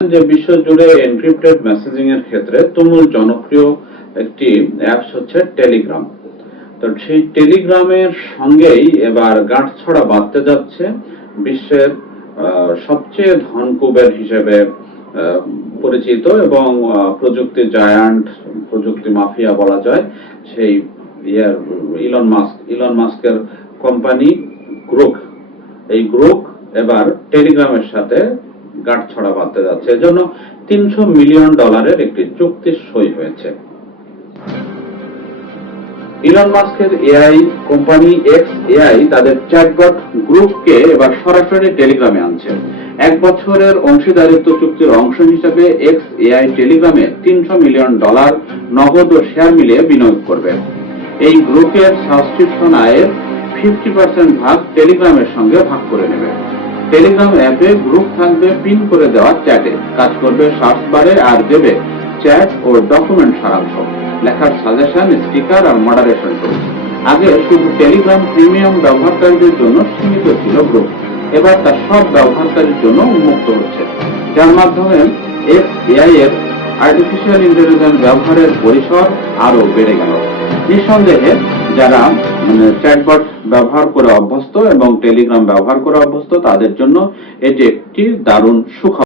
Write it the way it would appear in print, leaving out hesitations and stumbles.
যে বিশ্বজুড়ে encrypted messaging এর ক্ষেত্রে তুমুল জনপ্রিয় একটি অ্যাপস হচ্ছে টেলিগ্রাম। তো সেই টেলিগ্রামের সঙ্গেই এবার গাঁটছড়া বাঁধতে যাচ্ছে বিশ্বের সবচেয়ে ধনকুবের হিসেবে পরিচিত এবং প্রযুক্তি জায়ান্ট, প্রযুক্তি মাফিয়া বলা যায় সেই ইলন মাস্কের কোম্পানি গ্রোক। এই গ্রোক এবার টেলিগ্রামের সাথে গাঁটছড়া বাঁধতে যাচ্ছে। এজন্য $300 মিলিয়ন একটি চুক্তি সই হয়েছে। ইলন মাস্কের এআই কোম্পানি এক্স এআই তাদের চ্যাটবট গ্রুপকে এবার সরাসরি টেলিগ্রামে আনছে। 1 বছরের অংশীদারিত্ব চুক্তির অংশ হিসেবে এক্স এআই টেলিগ্রামে $300 মিলিয়ন নগদ ও শেয়ার মিলিয়ে বিনিয়োগ করবে। এই গ্রুপের সাবস্ক্রিপশন আয়ের 50% ভাগ টেলিগ্রামের সঙ্গে ভাগ করে নেবে। টেলিগ্রাম অ্যাপে গ্রুপ থাকবে পিন করে দেওয়া চ্যাটে, কাজ করবে সার্চ বারে আর দেবে চ্যাট ও ডকুমেন্ট সারাংশ, লেখার সাজেশন, স্টিকার আর মডারেশন টুল। আগে শুধু টেলিগ্রাম প্রিমিয়াম ব্যবহারকারীদের জন্য সীমিত ছিল গ্রুপ, এবার তা সব ব্যবহারকারীর জন্য উন্মুক্ত হচ্ছে, যার মাধ্যমে এক্স এআই এর আর্টিফিশিয়াল ইন্টেলিজেন্স ব্যবহারের পরিসর আরো বেড়ে গেল। নিঃসন্দেহে যারা চ্যাটবট ব্যবহার করে অভ্যস্ত এবং টেলিগ্রাম ব্যবহার করে অভ্যস্ত তাদের জন্য এটি একটি দারুণ সুখবর।